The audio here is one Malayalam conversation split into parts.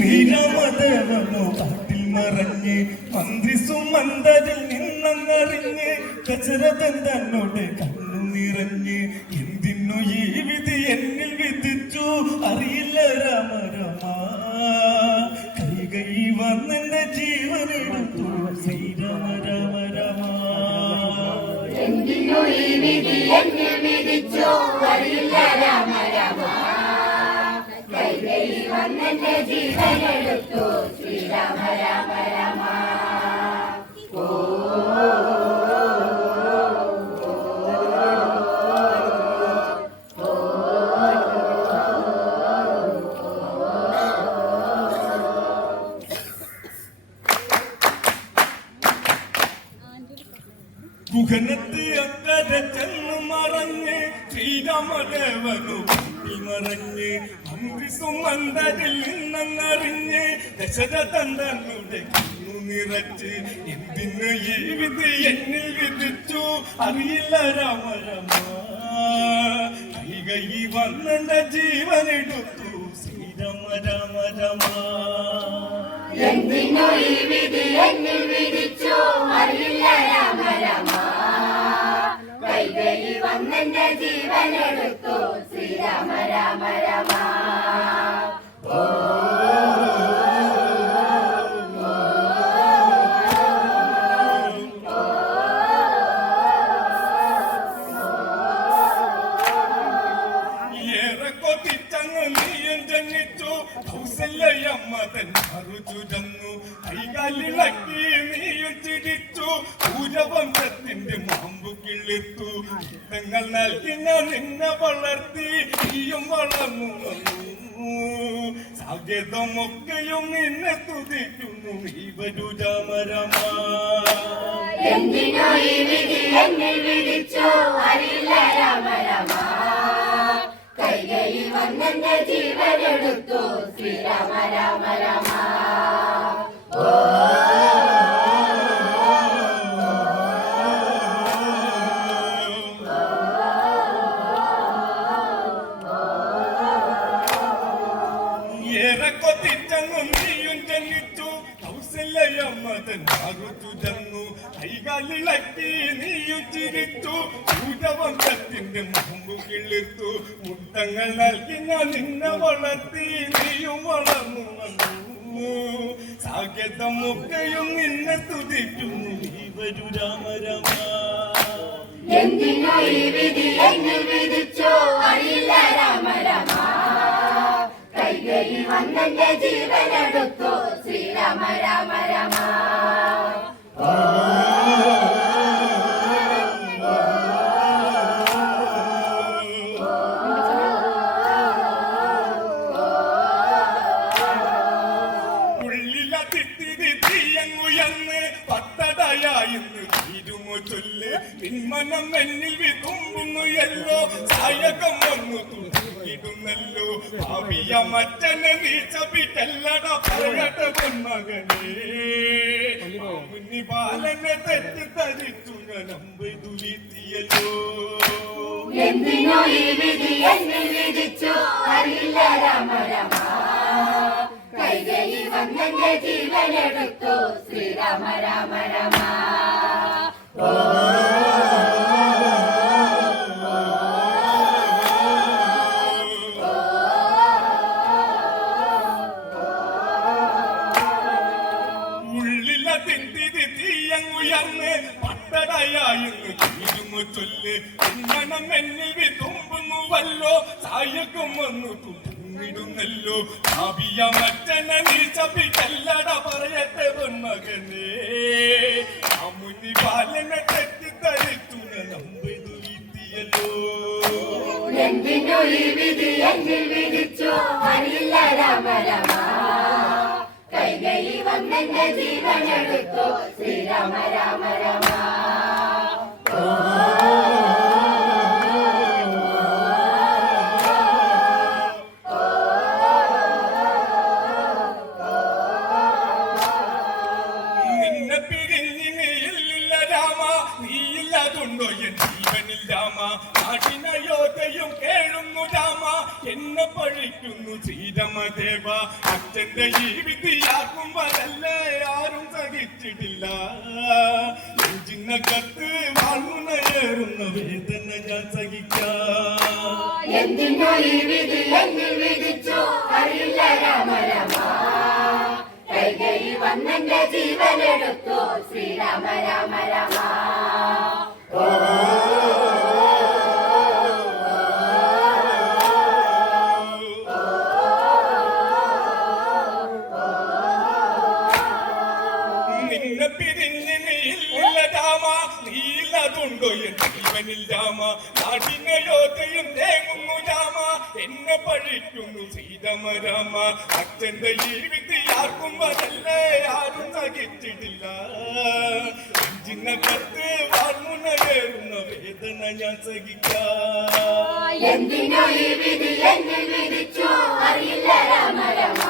ശ്രീരാമദേവനോ കാട്ടിൽ മറഞ്ഞ് മന്ത്രി സുമന്തരിൽ നിന്നറിഞ്ഞ് ദശരഥൻ തന്നോട് കണ്ണു നിറഞ്ഞ് എന്തിനു ഈ വിധി എന്നിൽ വിധിച്ചു? അറിയില്ല രാമ രാമ. കൈ കൈ വന്നെന്റെ ജീവനെടുത്തു. ശ്രീരാമ രാമ രാമ എന്തിനു ഈ വിധി എന്നിൽ വിധിച്ചു? അറിയില്ല രാമ രാമ. കൈകൈ വന്നെന്റെ ജീവനെടുത്തു ശ്രീരാമ രാമ രാമ ഗുഹനത്ത് അക്കരെ ചെന്നു മറഞ്ഞ് ശ്രീരാമദേവനു മറഞ്ഞ് സുമന്തരിൽ നിന്നറിഞ്ഞ് കണ്ണു നിറച്ച് എന്തിന് ഈ വിധി എന്നിൽ വിധിച്ചു? അറിയില്ല രാമ രാമ കൈ കൈ വന്നെന്റെ ജീവനെടുത്തു. ശ്രീരമ രാമ രമാ. ഈ വിധി കൈകൈ ജീവനെടുത്തു. ശ്രീരാമ രാമ രാമ. പൂരവംശത്തിന്റെ മാമ്പു കിളിർത്തു. നിങ്ങൾ നൽകി ഞാൻ നിന്നെ വളർത്തി നീയും വളർന്നു സാധ്യതമൊക്കെയും നിന്നെ തുതിക്കുന്നു നീ വരൂ ഈ വിധി വിധിച്ചു? ജീവനെടുത്തു. ശ്രീരാമ രാമ രാമ. കൗസല്യമ്മ തൻ മറുചുരന്നു കൈകാലിളക്കി നീയും ചിരിച്ചു സൂര്യവംശത്തിന്റെ മുമ്പ് കിളിർത്തു. മുട്ടങ്ങൾ നൽകി ഞാൻ നിന്നെ വളർത്തി. നീയും വളർന്നു വന്നു. സാകേതമൊക്കെയും നിന്നെ തുതിക്കുന്നു നീ വരൂ രാമരമ. എന്തിനോ ഈ വിധി? എന്നിൽ വിധിച്ചോ? അറിയില്ല രാമ രാമ വന്നെ വന്നെന്റെ ഉള്ളിലതിത്തിരി തീയങ്ങുയന്ന് പത്തടയായിന്ന് തീരുമോ ചൊല്ല്. നിന്മനം എന്നിൽ വിതുമ്പുന്നു സായകം വന്നു തുറന്നിടുന്നല്ലോ ഭാവിയ മറ്റനെ നീച്ചപ്പിട്ടല്ലട പറയട്ടെ പൊന്മകനേ. മുന്നി ബാലനെ തെറ്റ് തരിച്ചു അമ്പതു ദുരിത്തിയല്ലോ എന്തിനോ ഈ വിധി എന്നിൽ വിധിച്ചു. അറിയില്ല രാമ രാമ കൈകൈ വന്നെന്റെ ജീവനെടുത്തു. ശ്രീരാമ രാമ രാമ പട്ടടയായിന്ന് തീരുമു ചൊല്ല്. ഇന്നണം എന്നിൽ വിതുമ്പുന്നുവല്ലോ സായകം അഭിയ ഭാവിയ മറ്റനെ നീ ചപ്പിക്കല്ലട പറയട്ടെ പൊന്മകനേ. ആ മുനി ബാലനെ തെറ്റിദ്ധരിച്ചു നമ്പതു വീത്തിയല്ലോ എന്തിനു ഈ വിധി എന്നിൽ വിധിച്ചു. അറിയില്ല രാമ രാമ കൈകൈ വന്നെന്റെ ജീവനെടുത്തു. ശ്രീരാമ രാമ രാമ ശ്രീരമദേവ അച്ഛന്റെ ഈ ആരും സഹിച്ചിട്ടില്ല. നെഞ്ചിനകത്ത് വാങ്ങുന്നേറുന്ന വേദന ഞാൻ സഹിക്കാം. ഈ ജീവനെടുത്തു ശ്രീരാമ രാമ രാമ എൻ ജീവനിൽ രാമ. നാടിനെ യോധയും തേങ്ങുന്നു രാമ. എന്നെ പഴിക്കുന്നു സീതമ രാമ അച്ഛന്റെ ഈ വിധിയാർക്കും വരല്ലേ? ആരും സഹിച്ചിട്ടില്ല നെഞ്ചിനകത്ത് വാർമുനകേറുന്ന വേദന ഞാൻ സഹിക്കാം. എന്തിനോ ഈ വിധി? എന്നിൽ വിധിച്ചു? അറിയില്ല രാമ രാമ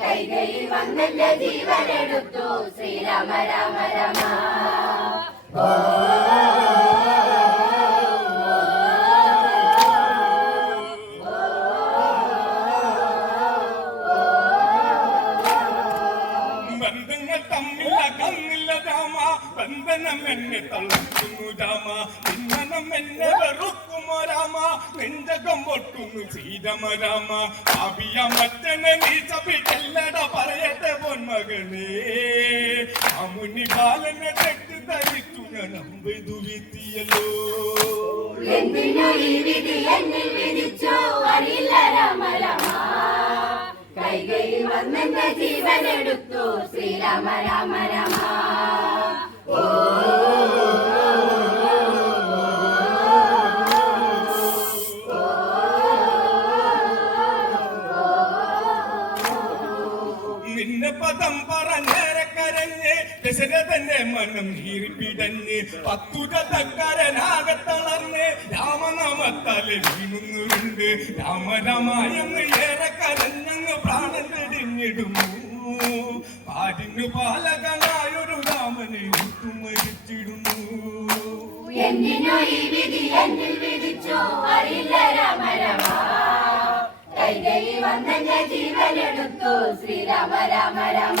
കൈകൈ വന്നെന്റെ ജീവനെടുത്തു ശ്രീരാമ രാമ രാമ ബന്ധങ്ങൾ തമ്മിൽ അകന്നില്ല രാമ. ബന്ധനം എന്നെ തള്ളുന്നു രാമ. ഇന്നനം എന്നെ വെറുക്കുമോ രാമ. നെഞ്ചകം പൊട്ടുന്നു ശ്രീരമ രാമ. ഭാവിയ മറ്റനെ നീ ചപിക്കല്ലട പറയട്ടെ പൊന്മകനേ. ആ മുനി ബാലനെ തെറ്റ് ധരിച്ചു. ഞാൻ എന്തിനു ഈ വിധി എന്നിൽ വിധിച്ചു? അറിയില്ല രാമ രാമ കൈകൈ വന്നെന്റെ ജീവനെടുത്തു. ശ്രീരാമ രാമ രാമ. നിന്നെ ദശരഥന്റെ മനം നീറിപ്പിടഞ്ഞ് പത്തുര തക്കരനാകത്തളർന്ന് രാമനാമത്താലെ വീണുന്നുണ്ട് രാമരാമായെന്ന് ഏറെ കരഞ്ഞങ്ങ് പ്രാണൻ തെടിഞ്ഞിടുന്നു പാടിനു പാലകനായൊരു രാമനെ മരിച്ചിടുന്നു എന്തിനു ഈ വിധി എന്നിൽ വിധിച്ചു? അറിയില്ല രാമരമാ. രാമ കൈകൈ വന്നെന്റെ ജീവനെടുത്തു. ശ്രീരാമ രാമ രാമ.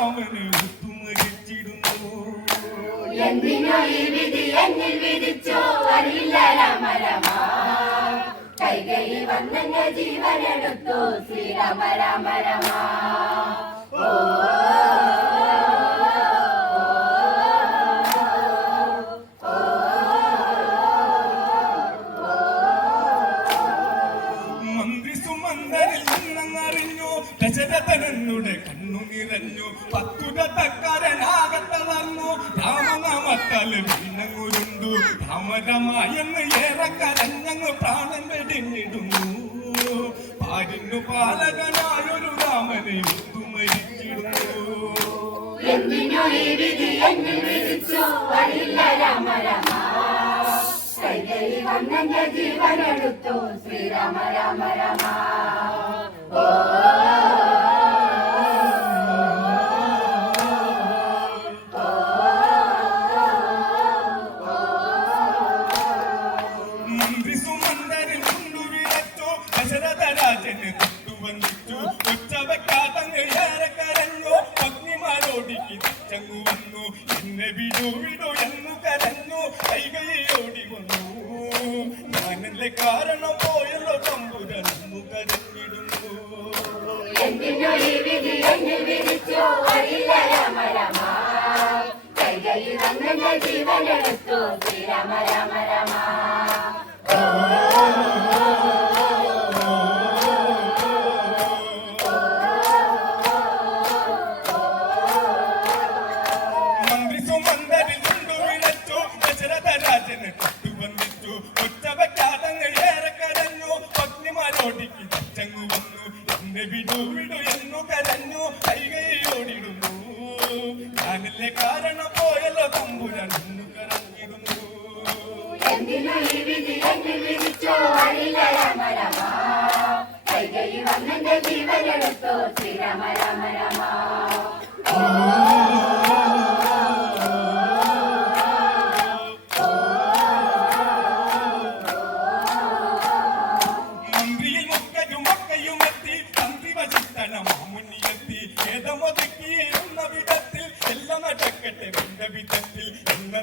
രാമനെ ഒത്തുമരിച്ചിടുന്നു എന്തിനു ഈ വിധി എന്നിൽ വിധിച്ചു? അറിയില്ല രാമ രാമ കൈകൈ വന്നെന്റെ ജീവനെടുത്തു ശ്രീരാമ രാമ രാമ മന്ത്രി സുമന്ദരിൽ നിന്നറിഞ്ഞു ദശരഥനെന്നുടെ കണ്ണു നിറഞ്ഞു പത്തുര തക്കാരനാകത്തളർന്നു രാമനാമത്താൽ പിന്നങ്ങുരുണ്ടു രാമരമായെന്ന് ഏറെ കരഞ്ഞങ്ങ് പ്രാണൻ വെടിഞ്ഞിടുന്നു. പാരിന്നു പാലകനായൊരു രാമനെ വന്നെന്റെ ജീവനെടുത്തു. ശ്രീരാമ രാമ രാമ. മന്ത്രി കൈകൈ വന്നെന്റെ ജീവനെടുത്തു ശ്രീരാമ രാമ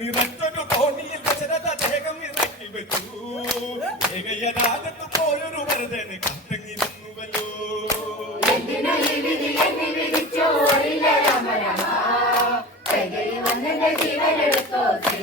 നിറച്ചൊരു തോണിയിൽ ദശരഥ ദേഹം ഇറക്കി വെച്ചു. ഏകയതാ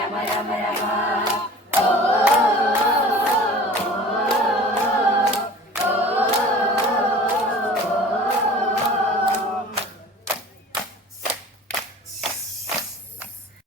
Rama Rama Rama